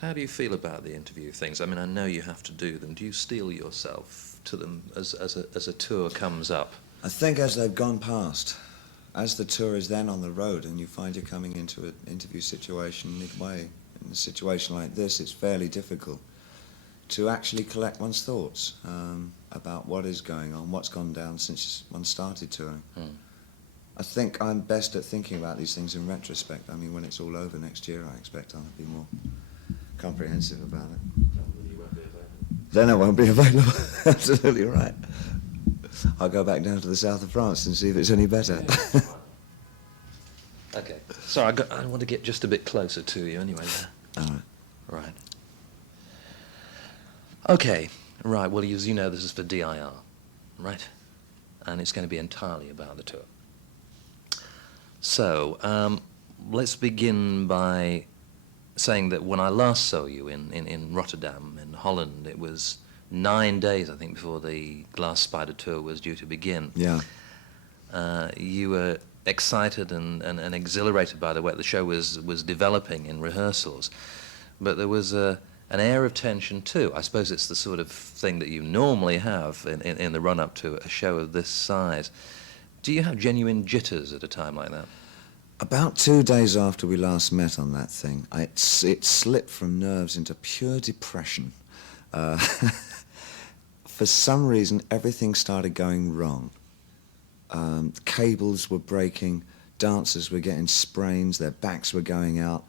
How do you feel about the interview things? I mean, I know you have to do them. Do you steel yourself to them as a tour comes up? I think as they've gone past, as the tour is then on the road and you find you're coming into an interview situation midway, in a situation like this, it's fairly difficult to actually collect one's thoughts about what is going on, what's gone down since one started touring. I think I'm best at thinking about these things in retrospect. I mean, when it's all over next year, I expect I'll be more comprehensive about it. Then I won't be available. Absolutely right. I'll go back down to the south of France and see if it's any better. Okay. Sorry, I want to get just a bit closer to you anyway. All right. Right. Okay. Right. Well, as you know, this is for DIR, right? And it's going to be entirely about the tour. So, let's begin by saying that when I last saw you in Rotterdam, in Holland, it was 9 days, I think, before the Glass Spider tour was due to begin. Yeah. You were excited and exhilarated by the way the show was developing in rehearsals, but there was an air of tension too. I suppose it's the sort of thing that you normally have in the run-up to a show of this size. Do you have genuine jitters at a time like that? About 2 days after we last met on that thing, it slipped from nerves into pure depression. For some reason, everything started going wrong. Cables were breaking, dancers were getting sprains, their backs were going out.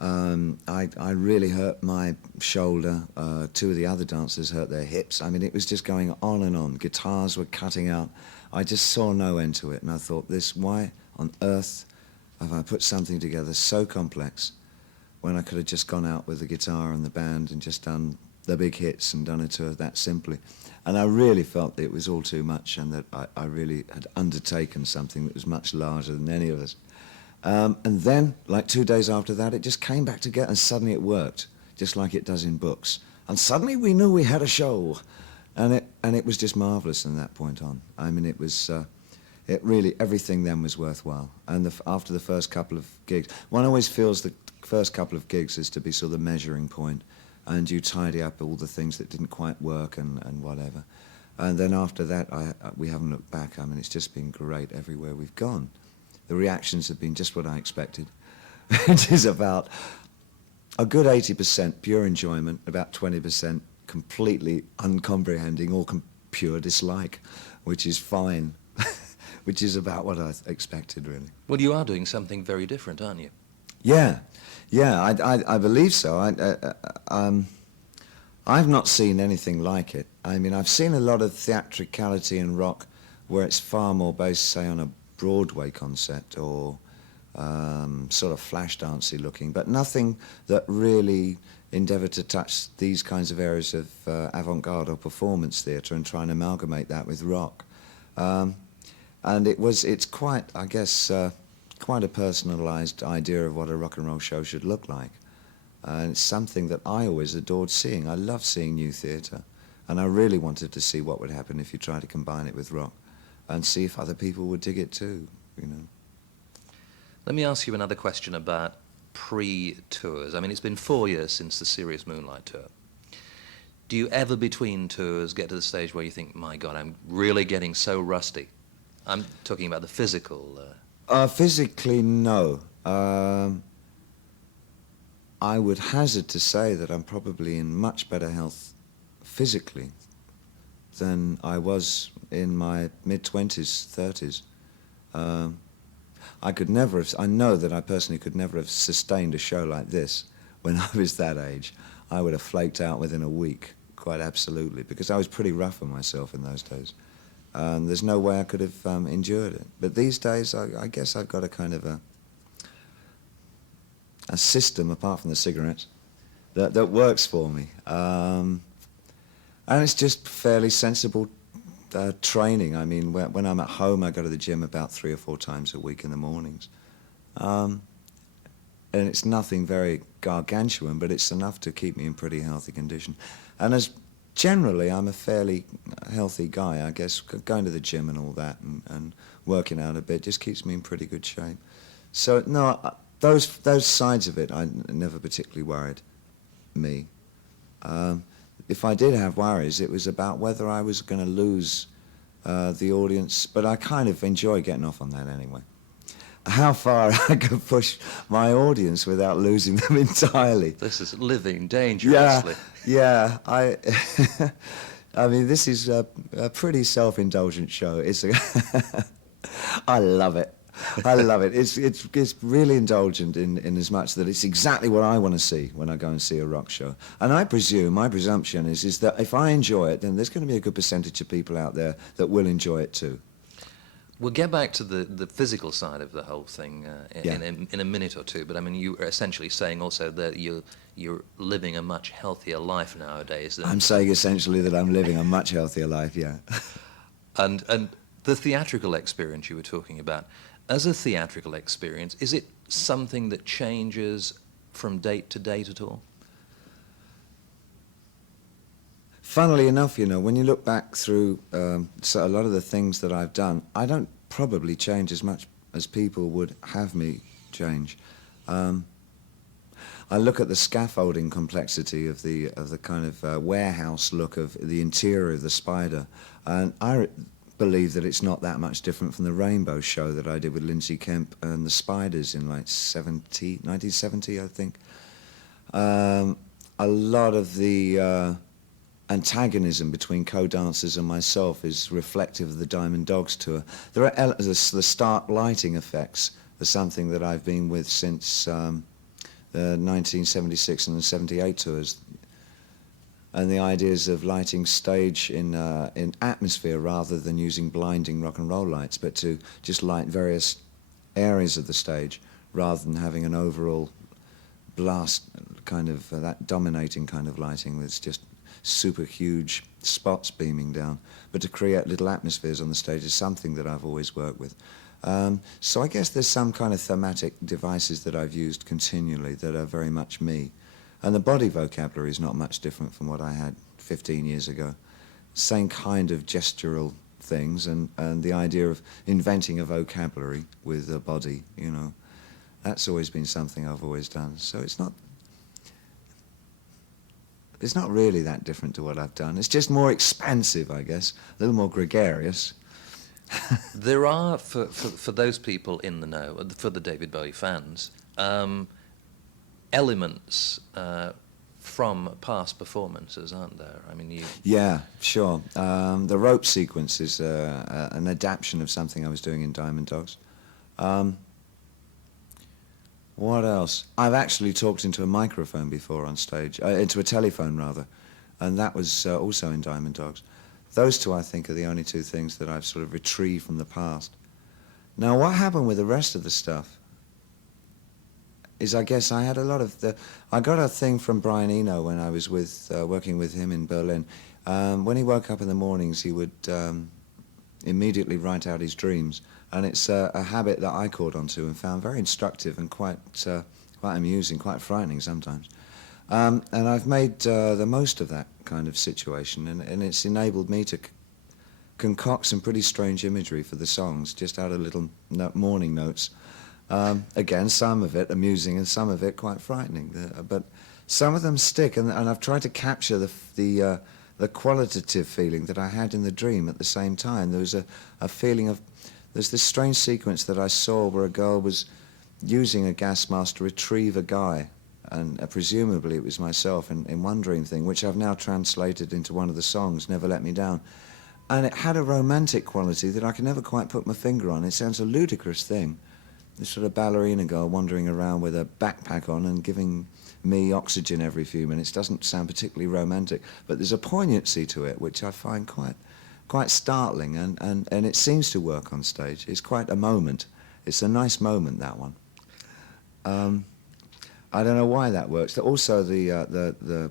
I really hurt my shoulder. 2 of the other dancers hurt their hips. I mean, it was just going on and on. Guitars were cutting out. I just saw no end to it, and I thought, why on earth have I put something together so complex when I could have just gone out with the guitar and the band and just done the big hits and done a tour that simply. And I really felt that it was all too much and that I really had undertaken something that was much larger than any of us. And then, like 2 days after that, it just came back together and suddenly it worked, just like it does in books. And suddenly we knew we had a show. And it was just marvellous from that point on. I mean, it was, it really, everything then was worthwhile. And after the first couple of gigs, one always feels the first couple of gigs is to be sort of the measuring point, and you tidy up all the things that didn't quite work and whatever. And then after that, we haven't looked back. I mean, it's just been great everywhere we've gone. The reactions have been just what I expected. It is about a good 80% pure enjoyment, about 20% completely uncomprehending or pure dislike, which is fine, which is about what I expected, really. Well, you are doing something very different, aren't you? Yeah, I believe so. I've not seen anything like it. I mean, I've seen a lot of theatricality in rock where it's far more based, say, on a Broadway concept or sort of flash dancey looking, but nothing that really endeavoured to touch these kinds of areas of avant-garde or performance theatre and try and amalgamate that with rock. And it's quite, I guess, quite a personalised idea of what a rock and roll show should look like. And it's something that I always adored seeing. I love seeing new theatre, and I really wanted to see what would happen if you tried to combine it with rock and see if other people would dig it too, you know. Let me ask you another question about pre-tours. I mean, it's been 4 years since the Serious Moonlight tour. Do you ever between tours get to the stage where you think, my God, I'm really getting so rusty? I'm talking about the physical. Physically, no. I would hazard to say that I'm probably in much better health physically than I was in my mid-20s, 30s. I know that I personally could never have sustained a show like this when I was that age. I would have flaked out within a week, quite absolutely, because I was pretty rough on myself in those days. There's no way I could have endured it. But these days, I guess I've got a kind of a system, apart from the cigarettes, that works for me. And it's just fairly sensible training. I mean, when I'm at home, I go to the gym about 3 or 4 times a week in the mornings. And it's nothing very gargantuan, but it's enough to keep me in pretty healthy condition. And generally, I'm a fairly healthy guy, I guess. Going to the gym and all that and working out a bit just keeps me in pretty good shape. So, no, those sides of it, I'm never particularly worried. me. If I did have worries, it was about whether I was going to lose the audience, but I kind of enjoy getting off on that anyway. How far I could push my audience without losing them entirely. This is living dangerously. Yeah. I mean, this is a pretty self-indulgent show. I love it. I love it. It's really indulgent in as much that it's exactly what I want to see when I go and see a rock show. And I presume, my presumption is that if I enjoy it, then there's going to be a good percentage of people out there that will enjoy it too. We'll get back to the physical side of the whole thing in a minute or two, but I mean, you are essentially saying also that you're living a much healthier life nowadays. I'm saying essentially that I'm living a much healthier life, yeah. And the theatrical experience you were talking about, as a theatrical experience, is it something that changes from date to date at all? Funnily enough, you know, when you look back through so a lot of the things that I've done, I don't probably change as much as people would have me change. I look at the scaffolding complexity of the kind of warehouse look of the interior of the Spider, and I believe that it's not that much different from the Rainbow show that I did with Lindsay Kemp and the Spiders in like 1970, I think. A lot of the antagonism between co-dancers and myself is reflective of the Diamond Dogs tour. There are the stark lighting effects are something that I've been with since the 1976 and the 78 tours, and the ideas of lighting stage in atmosphere rather than using blinding rock and roll lights, but to just light various areas of the stage rather than having an overall blast kind of that dominating kind of lighting that's just super huge spots beaming down, but to create little atmospheres on the stage is something that I've always worked with. So I guess there's some kind of thematic devices that I've used continually that are very much me. And the body vocabulary is not much different from what I had 15 years ago. Same kind of gestural things and the idea of inventing a vocabulary with the body, you know. That's always been something I've always done. So it's not really that different to what I've done. It's just more expansive, I guess, a little more gregarious. There are, for those people in the know, for the David Bowie fans, elements from past performances, aren't there? I mean, Yeah, sure. The rope sequence is an adaptation of something I was doing in Diamond Dogs. What else? I've actually talked into a microphone before on stage, into a telephone rather, and that was also in Diamond Dogs. Those two, I think, are the only two things that I've sort of retrieved from the past. Now, what happened with the rest of the stuff is, I guess, I had a lot of I got a thing from Brian Eno when I was working with him in Berlin. When he woke up in the mornings, he would immediately write out his dreams. And it's a habit that I caught onto and found very instructive and quite amusing, quite frightening sometimes. And I've made the most of that kind of situation, and it's enabled me to concoct some pretty strange imagery for the songs, just out of little morning notes. Again, some of it amusing and some of it quite frightening, but some of them stick, and I've tried to capture the qualitative feeling that I had in the dream at the same time. There was a feeling of... There's this strange sequence that I saw where a girl was using a gas mask to retrieve a guy, and presumably it was myself in one dream thing, which I've now translated into one of the songs, Never Let Me Down. And it had a romantic quality that I can never quite put my finger on. It sounds a ludicrous thing. This sort of ballerina girl wandering around with a backpack on and giving me oxygen every few minutes doesn't sound particularly romantic, but there's a poignancy to it which I find quite startling, and it seems to work on stage. It's quite a moment. It's a nice moment, that one. I don't know why that works. Also, the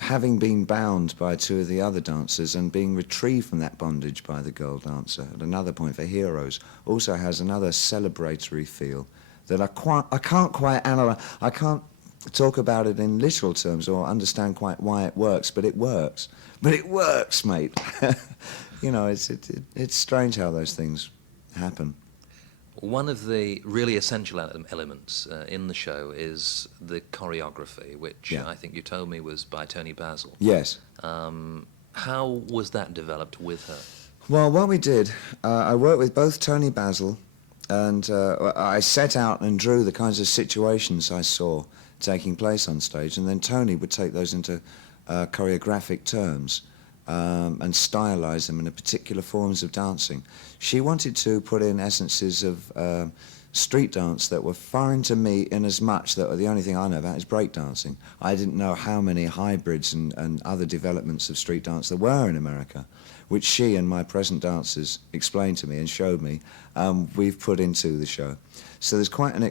having been bound by two of the other dancers and being retrieved from that bondage by the girl dancer at another point for Heroes also has another celebratory feel that I can't quite analyze. I can't talk about it in literal terms or understand quite why it works, but it works. But it works, mate. You know, it's strange how those things happen. one of the really essential elements in the show is the choreography, which Yeah. I think you told me was by Toni Basil. Yes. How was that developed with her? Well, what we did, I worked with both Toni Basil, and I set out and drew the kinds of situations I saw taking place on stage, and then Toni would take those into choreographic terms and stylize them into particular forms of dancing. She wanted to put in essences of street dance that were foreign to me in as much that the only thing I know about is breakdancing. I didn't know how many hybrids and other developments of street dance there were in America, which she and my present dancers explained to me and showed me. We've put into the show. So there's quite an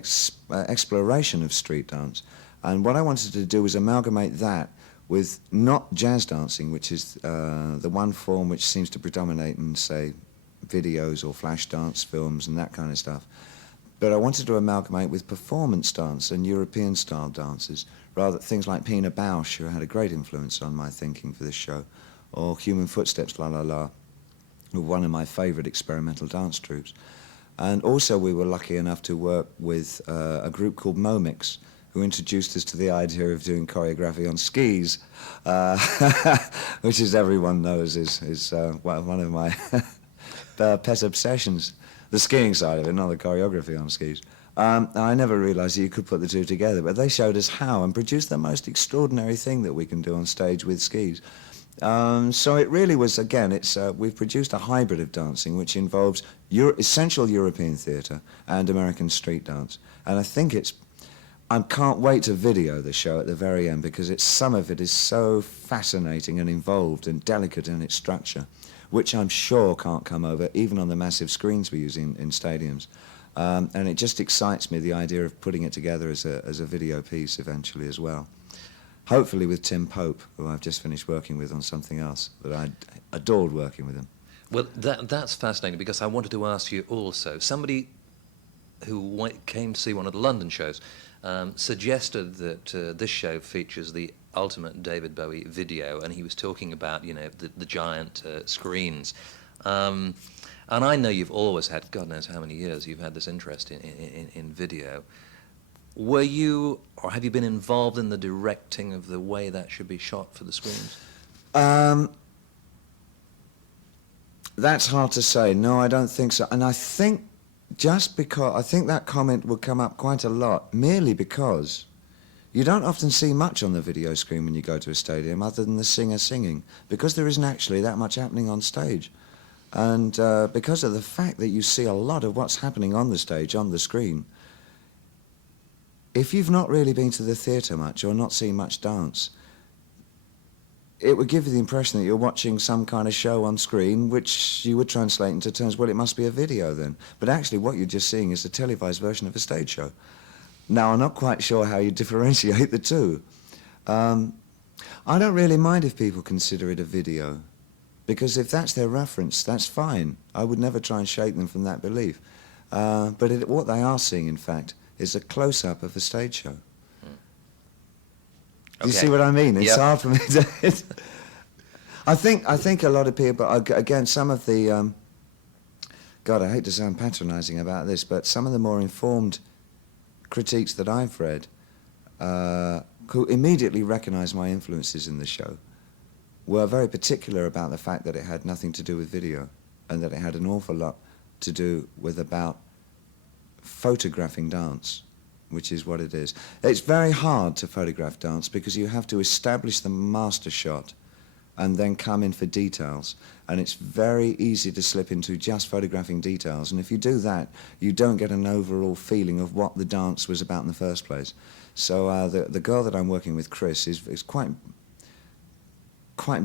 exploration of street dance. And what I wanted to do was amalgamate that with not jazz dancing, which is the one form which seems to predominate in, say, videos or flash dance films and that kind of stuff. But I wanted to amalgamate with performance dance and European-style dances, rather things like Pina Bausch, who had a great influence on my thinking for this show, or Human Footsteps, La La La, one of my favourite experimental dance troupes. And also we were lucky enough to work with a group called Momix, who introduced us to the idea of doing choreography on skis, which, as everyone knows, is one of my pet obsessions. The skiing side of it, not the choreography on skis. I never realised that you could put the two together, but they showed us how and produced the most extraordinary thing that we can do on stage with skis. So it really was, again, we've produced a hybrid of dancing which involves essential European theatre and American street dance. And I think I can't wait to video the show at the very end, because some of it is so fascinating and involved and delicate in its structure, which I'm sure can't come over even on the massive screens we use in stadiums. And it just excites me, the idea of putting it together as a video piece eventually as well. Hopefully with Tim Pope, who I've just finished working with on something else, but I adored working with him. Well, that's fascinating, because I wanted to ask you also, somebody who came to see one of the London shows suggested that this show features the ultimate David Bowie video, and he was talking about, you know, the giant screens. And I know you've always had, God knows how many years, you've had this interest in video. Were you, or have you been involved in the directing of the way that should be shot for the screens? That's hard to say. No, I don't think so. And I think just because, I think that comment will come up quite a lot, merely because you don't often see much on the video screen when you go to a stadium other than the singer singing, because there isn't actually that much happening on stage. And because of the fact that you see a lot of what's happening on the stage, on the screen, if you've not really been to the theatre much or not seen much dance, it would give you the impression that you're watching some kind of show on screen, which you would translate into terms, well, it must be a video then. But actually what you're just seeing is a televised version of a stage show. Now, I'm not quite sure how you differentiate the two. I don't really mind if people consider it a video, because if that's their reference, that's fine. I would never try and shake them from that belief. But what they are seeing, in fact, is a close-up of a stage show. Do you see what I mean? It's hard for me to... I think a lot of people, again, some of the... God, I hate to sound patronising about this, but some of the more informed critiques that I've read who immediately recognised my influences in the show were very particular about the fact that it had nothing to do with video, and that it had an awful lot to do with about photographing dance, which is what it is. It's very hard to photograph dance because you have to establish the master shot and then come in for details, and it's very easy to slip into just photographing details, and if you do that, you don't get an overall feeling of what the dance was about in the first place. So the girl that I'm working with, Chris, is quite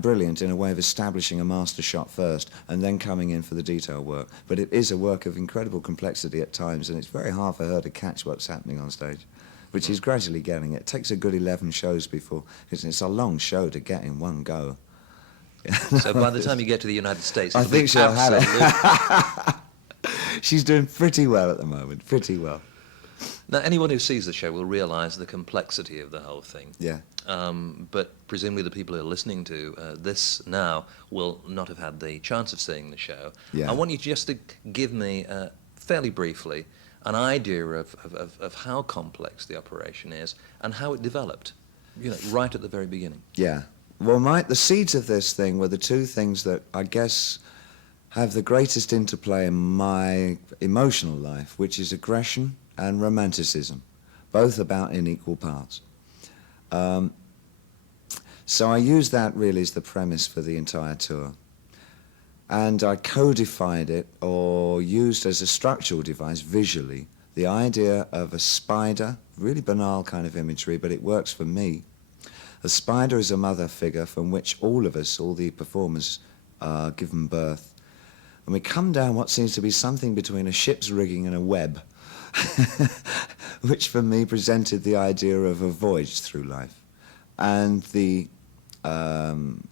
brilliant in a way of establishing a master shot first and then coming in for the detail work. But it is a work of incredible complexity at times, and it's very hard for her to catch what's happening on stage, but she's gradually getting it. It takes a good 11 shows before, because it's a long show to get in one go. So by the time you get to the United States, I think she'll have it. She's doing pretty well at the moment, pretty well. Now, anyone who sees the show will realise the complexity of the whole thing. Yeah. But presumably the people who are listening to this now will not have had the chance of seeing the show. Yeah. I want you just to give me fairly briefly, an idea of how complex the operation is and how it developed, you know, right at the very beginning. Yeah. Well, the seeds of this thing were the two things that I guess have the greatest interplay in my emotional life, which is aggression and romanticism, both about in equal parts. So I used that really as the premise for the entire tour. And I codified it, or used as a structural device visually, the idea of a spider, really banal kind of imagery, but it works for me. A spider is a mother figure from which all of us, all the performers, are given birth. And we come down what seems to be something between a ship's rigging and a web, which for me presented the idea of a voyage through life. And an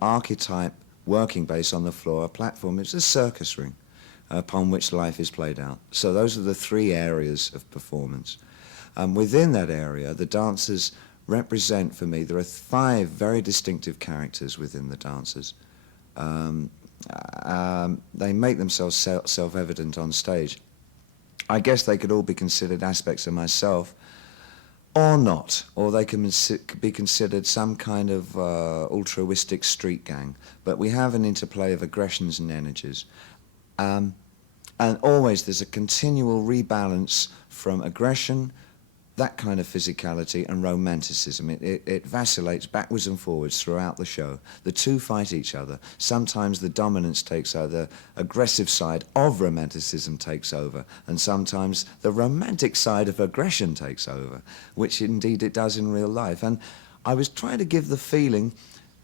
archetype working base on the floor, a platform. It's a circus ring upon which life is played out. So those are the three areas of performance. Within that area, the dancers represent, for me, there are 5 very distinctive characters within the dancers. They make themselves self-evident on stage. I guess they could all be considered aspects of myself, or not, or they can be considered some kind of altruistic street gang. But we have an interplay of aggressions and energies. And always there's a continual rebalance from aggression, that kind of physicality, and romanticism. It vacillates backwards and forwards throughout the show. The two fight each other. Sometimes the dominance takes over, the aggressive side of romanticism takes over, and sometimes the romantic side of aggression takes over, which indeed it does in real life. And I was trying to give the feeling,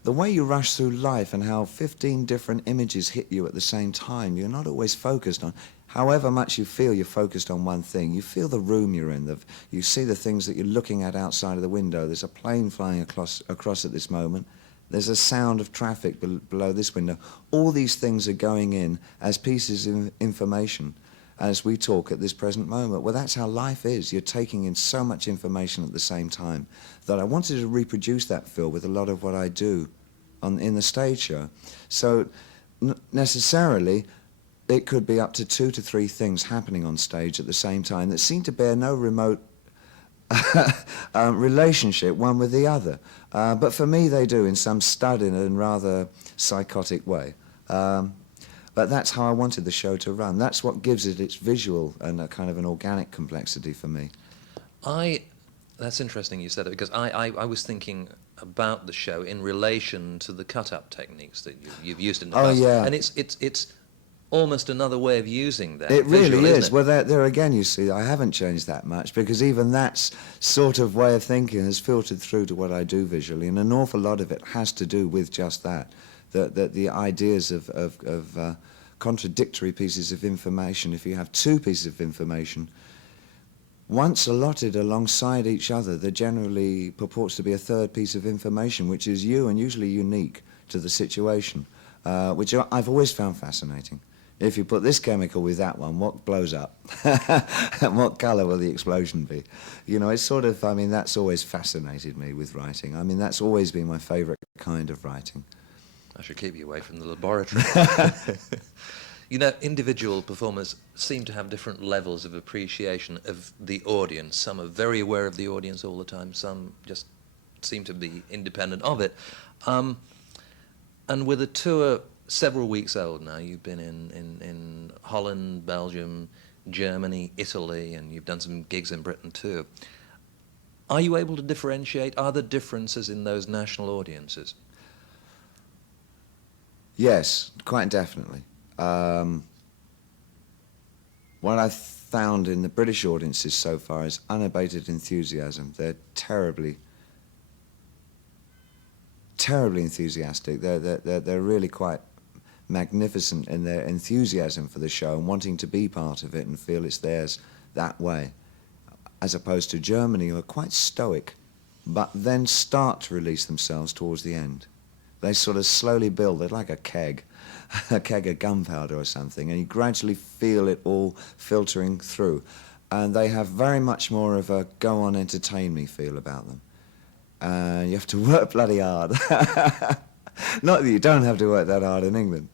the way you rush through life and how 15 different images hit you at the same time, you're not always focused on. However much you feel you're focused on one thing, you feel the room you're in, you see the things that you're looking at outside of the window. There's a plane flying across at this moment. There's a sound of traffic below this window. All these things are going in as pieces of information as we talk at this present moment. Well, that's how life is. You're taking in so much information at the same time that I wanted to reproduce that feel with a lot of what I do in the stage show. So necessarily, it could be up to 2 to 3 things happening on stage at the same time that seem to bear no remote relationship one with the other. But for me, they do in some studied and rather psychotic way. But that's how I wanted the show to run. That's what gives it its visual and a kind of an organic complexity for me. That's interesting you said it, because I was thinking about the show in relation to the cut-up techniques that you've used in the past. Yeah. And it's almost another way of using that. It really visual, is. isn't it? Well, there again, you see, I haven't changed that much, because even that sort of way of thinking has filtered through to what I do visually, and an awful lot of it has to do with just that, the ideas of contradictory pieces of information. If you have 2 pieces of information, once allotted alongside each other, there generally purports to be a 3rd piece of information, which is you and usually unique to the situation, which I've always found fascinating. If you put this chemical with that one, what blows up? And what colour will the explosion be? You know, it's sort of, I mean, that's always fascinated me with writing. I mean, that's always been my favourite kind of writing. I should keep you away from the laboratory. You know, individual performers seem to have different levels of appreciation of the audience. Some are very aware of the audience all the time. Some just seem to be independent of it. And with a tour several weeks old now, you've been in Holland, Belgium, Germany, Italy, and you've done some gigs in Britain too. Are you able to differentiate? Are there differences in those national audiences? Yes, quite definitely. What I've found in the British audiences so far is unabated enthusiasm. They're terribly enthusiastic. They're really quite magnificent in their enthusiasm for the show and wanting to be part of it and feel it's theirs that way, as opposed to Germany, who are quite stoic, but then start to release themselves towards the end. They sort of slowly build. They're like a keg of gunpowder or something, and you gradually feel it all filtering through. And they have very much more of a go on, entertain me feel about them. You have to work bloody hard. Not that you don't have to work that hard in England.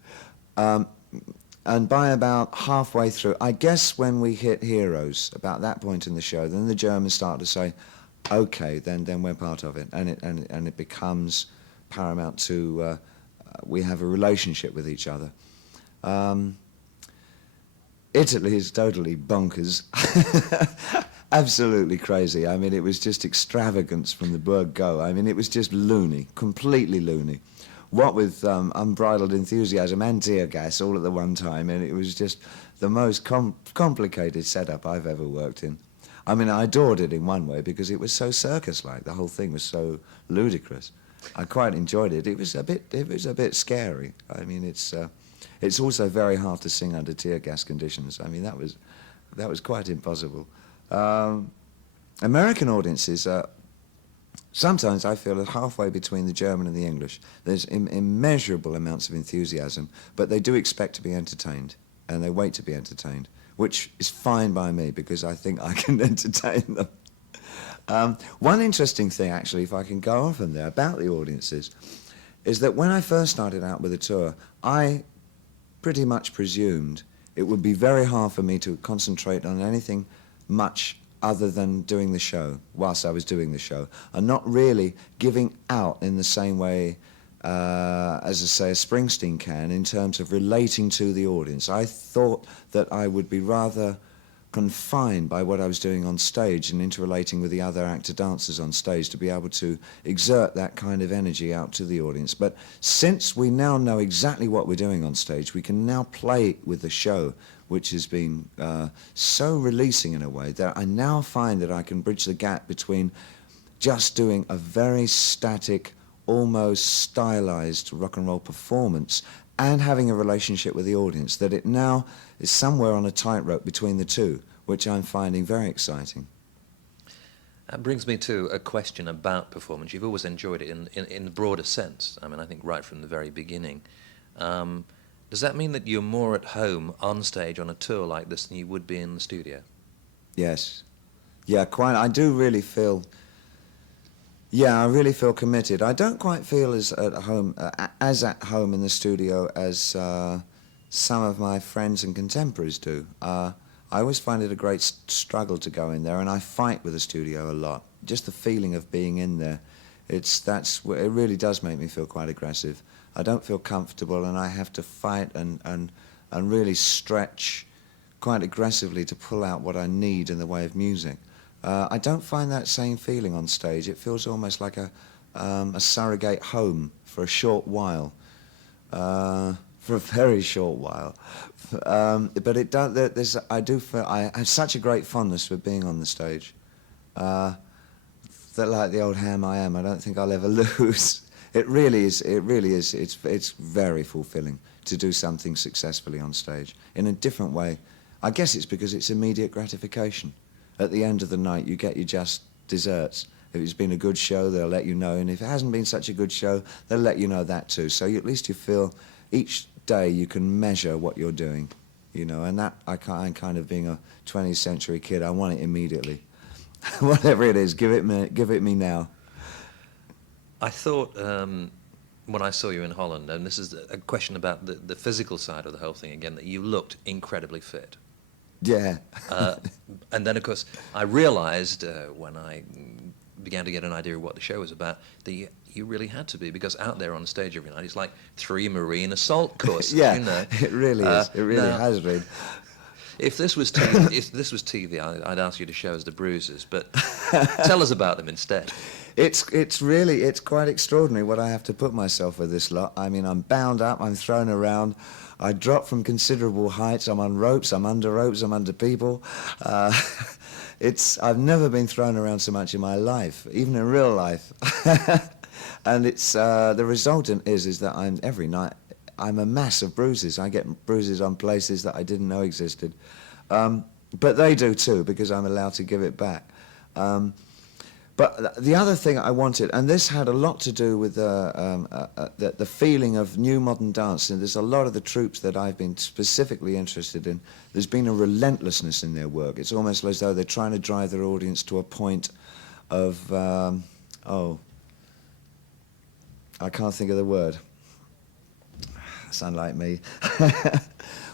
And by about halfway through, I guess when we hit Heroes, about that point in the show, then the Germans start to say, okay, then we're part of it, and it becomes paramount to we have a relationship with each other. Italy is totally bonkers, absolutely crazy. I mean, it was just extravagance from the word go. I mean, it was just loony, completely loony. What with unbridled enthusiasm and tear gas all at the one time, and it was just the most complicated setup I've ever worked in. I mean, I adored it in one way because it was so circus-like. The whole thing was so ludicrous. I quite enjoyed it. It was a bit scary. I mean, it's also very hard to sing under tear gas conditions. I mean, that was quite impossible. American audiences are, sometimes I feel, halfway between the German and the English. There's immeasurable amounts of enthusiasm, but they do expect to be entertained, and they wait to be entertained, which is fine by me because I think I can entertain them. One interesting thing, actually, if I can go off on there, about the audiences, is that when I first started out with a tour, I pretty much presumed it would be very hard for me to concentrate on anything much other than doing the show, whilst I was doing the show, and not really giving out in the same way as, I say, a Springsteen can in terms of relating to the audience. I thought that I would be rather confined by what I was doing on stage and interrelating with the other actor-dancers on stage to be able to exert that kind of energy out to the audience. But since we now know exactly what we're doing on stage, we can now play with the show, which has been so releasing in a way that I now find that I can bridge the gap between just doing a very static, almost stylized rock and roll performance and having a relationship with the audience, that it now is somewhere on a tightrope between the two, which I'm finding very exciting. That brings me to a question about performance. You've always enjoyed it in the broader sense. I mean, I think right from the very beginning. Does that mean that you're more at home on stage on a tour like this than you would be in the studio? Yes. Yeah, quite. I do really feel... Yeah, I really feel committed. I don't quite feel as at home in the studio as some of my friends and contemporaries do. I always find it a great struggle to go in there, and I fight with the studio a lot. Just the feeling of being in there, it really does make me feel quite aggressive. I don't feel comfortable, and I have to fight and really stretch quite aggressively to pull out what I need in the way of music. I don't find that same feeling on stage. It feels almost like a surrogate home for a short while, for a very short while. But it does. I do feel I have such a great fondness for being on the stage. That, like the old ham I am, I don't think I'll ever lose. It really is. It really is. It's very fulfilling to do something successfully on stage in a different way. I guess it's because it's immediate gratification. At the end of the night, you get your just desserts. If it's been a good show, they'll let you know, and if it hasn't been such a good show, they'll let you know that too. So at least you feel each day you can measure what you're doing, you know. And that I'm kind of being a 20th century kid. I want it immediately. Whatever it is, give it me now. I thought when I saw you in Holland, and this is a question about the physical side of the whole thing again, that you looked incredibly fit. Yeah. And then, of course, I realized when I began to get an idea of what the show was about that you really had to be, because out there on stage every night it's like 3 marine assault courses. Yeah, you know. it really is. It really has been. If this was TV, I'd ask you to show us the bruises, but tell us about them instead. It's quite extraordinary what I have to put myself with this lot. I mean, I'm bound up, I'm thrown around, I drop from considerable heights, I'm on ropes, I'm under people. I've never been thrown around so much in my life, even in real life. And it's the resultant is that every night I'm a mass of bruises. I get bruises on places that I didn't know existed. But they do too, because I'm allowed to give it back. But the other thing I wanted, and this had a lot to do with the feeling of new modern dance, and there's a lot of the troupes that I've been specifically interested in, there's been a relentlessness in their work. It's almost as though they're trying to drive their audience to a point of, I can't think of the word. That's unlike me.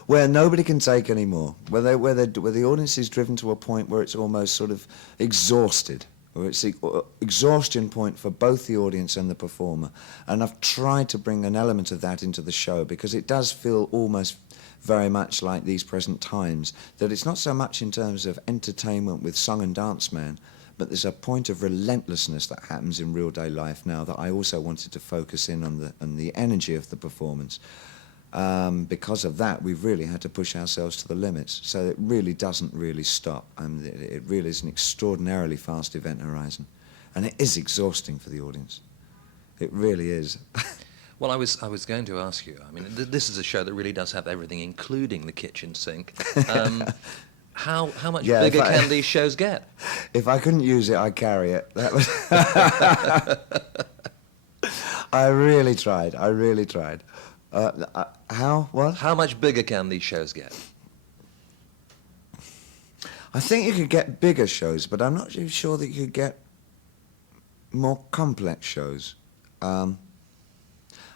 where nobody can take any more, where the audience is driven to a point where it's almost sort of exhausted, where it's the exhaustion point for both the audience and the performer. And I've tried to bring an element of that into the show, because it does feel almost very much like these present times, that it's not so much in terms of entertainment with song and dance man, but there's a point of relentlessness that happens in real day life now that I also wanted to focus in on the energy of the performance. Because of that, we've really had to push ourselves to the limits, so it really doesn't really stop. It really is an extraordinarily fast event horizon, and it is exhausting for the audience. It really is. Well, I was going to ask you, I mean, this is a show that really does have everything, including the kitchen sink. How much bigger can these shows get? If I couldn't use it, I'd carry it. That was I really tried. What? How much bigger can these shows get? I think you could get bigger shows, but I'm not really sure that you could get more complex shows.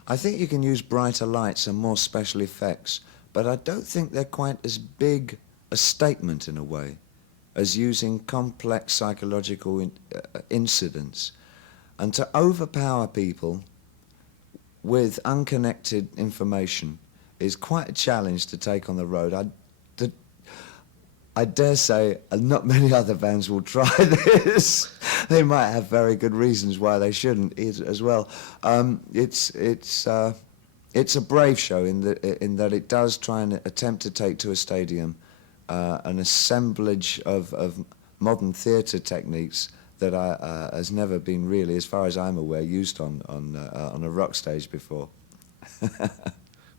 I think you can use brighter lights and more special effects, but I don't think they're quite as big a statement in a way as using complex psychological incidents. And to overpower people with unconnected information is quite a challenge to take on the road. I dare say not many other bands will try this. They might have very good reasons why they shouldn't as well. It's a brave show in that it does try and attempt to take to a stadium an assemblage of modern theatre techniques that has never been really, as far as I'm aware, used on a rock stage before.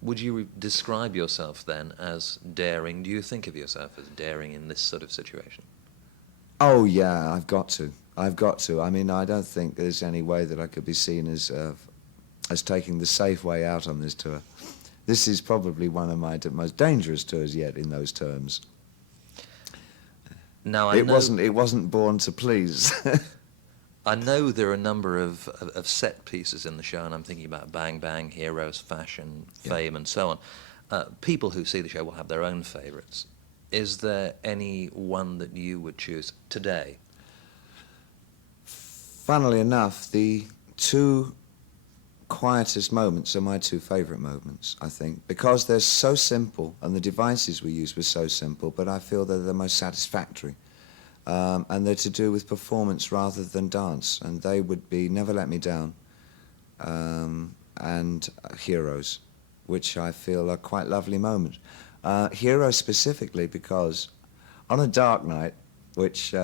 Would you describe yourself then as daring? Do you think of yourself as daring in this sort of situation? Oh yeah, I've got to. I mean, I don't think there's any way that I could be seen as taking the safe way out on this tour. This is probably one of my most dangerous tours yet in those terms. Now, it wasn't born to please. I know there are a number of set pieces in the show, and I'm thinking about Bang Bang, Heroes, Fashion, Fame, and so on. People who see the show will have their own favourites. Is there any one that you would choose today? Funnily enough, the two quietest moments are my two favourite moments, I think, because they're so simple, and the devices we use were so simple, but I feel they're the most satisfactory. And they're to do with performance rather than dance, and they would be Never Let Me Down and Heroes, which I feel are quite lovely moments. Heroes specifically because on a dark night, which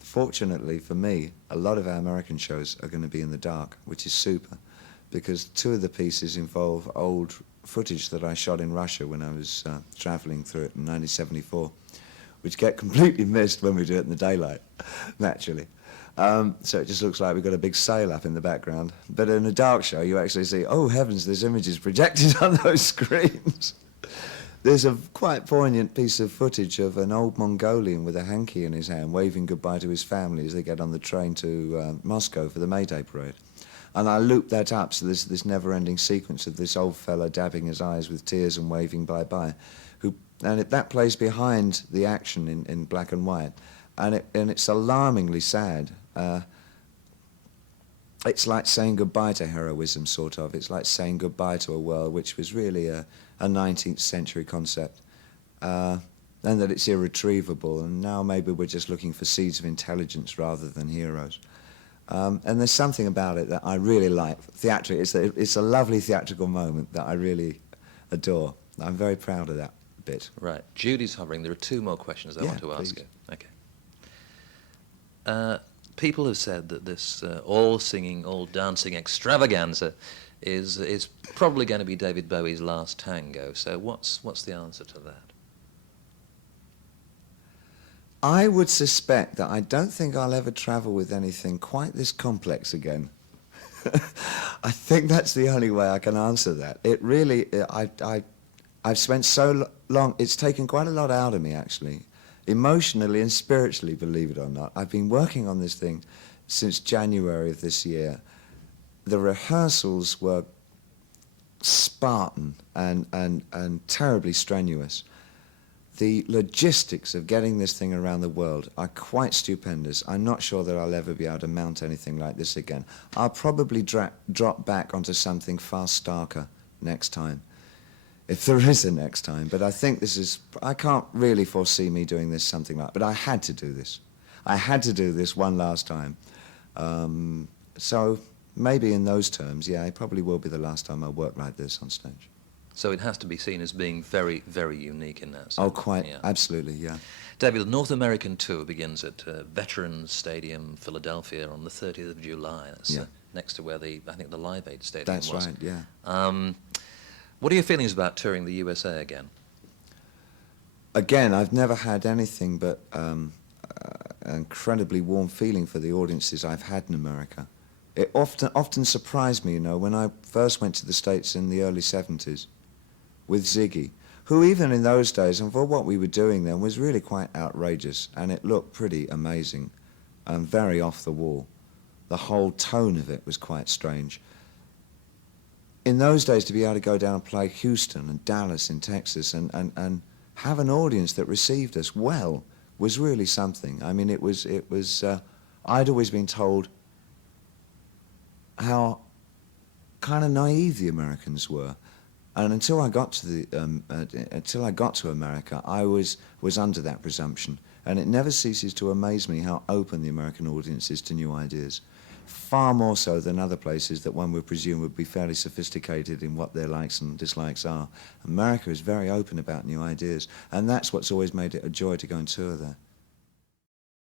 fortunately for me, a lot of our American shows are going to be in the dark, which is super, because two of the pieces involve old footage that I shot in Russia when I was traveling through it in 1974. Which get completely missed when we do it in the daylight, naturally. So it just looks like we've got a big sail up in the background. But in a dark show, you actually see, oh heavens, there's images projected on those screens. There's a quite poignant piece of footage of an old Mongolian with a hanky in his hand, waving goodbye to his family as they get on the train to Moscow for the May Day parade. And I looped that up, so there's this never-ending sequence of this old fella dabbing his eyes with tears and waving bye-bye. That plays behind the action in black and white, and it's alarmingly sad. It's like saying goodbye to heroism, sort of. It's like saying goodbye to a world which was really a 19th century concept, and that it's irretrievable, and now maybe we're just looking for seeds of intelligence rather than heroes. And there's something about it that I really like. Theatrics, it's a lovely theatrical moment that I really adore. I'm very proud of that bit. Right. Judy's hovering. There are two more questions I want to ask you. Okay. People have said that this all-singing, all-dancing extravaganza is probably going to be David Bowie's last tango. So what's the answer to that? I would suspect that I don't think I'll ever travel with anything quite this complex again. I think that's the only way I can answer that. It really, I've spent so long, it's taken quite a lot out of me, actually, emotionally and spiritually, believe it or not. I've been working on this thing since January of this year. The rehearsals were Spartan and terribly strenuous. The logistics of getting this thing around the world are quite stupendous. I'm not sure that I'll ever be able to mount anything like this again. I'll probably drop back onto something far starker next time, if there is a next time. But I think this is, I can't really foresee me doing this something like, but I had to do this. I had to do this one last time. So maybe in those terms, yeah, it probably will be the last time I work like this on stage. So it has to be seen as being very, very unique in that sense. Oh, quite, yeah. Absolutely, yeah. David, the North American tour begins at Veterans Stadium, Philadelphia, on the 30th of July. That's Yeah. next to where I think the Live Aid Stadium That's was. right, yeah. What are your feelings about touring the USA again? Again, I've never had anything but an incredibly warm feeling for the audiences I've had in America. It often surprised me, you know, when I first went to the States in the early 70s with Ziggy, who even in those days, and for what we were doing then, was really quite outrageous, and it looked pretty amazing and very off the wall. The whole tone of it was quite strange. In those days, to be able to go down and play Houston and Dallas in Texas and have an audience that received us well was really something. I mean, it was I'd always been told how kind of naive the Americans were. And until I got to America, I was under that presumption, and it never ceases to amaze me how open the American audience is to new ideas, far more so than other places that one would presume would be fairly sophisticated in what their likes and dislikes are. America is very open about new ideas, and that's what's always made it a joy to go and tour there.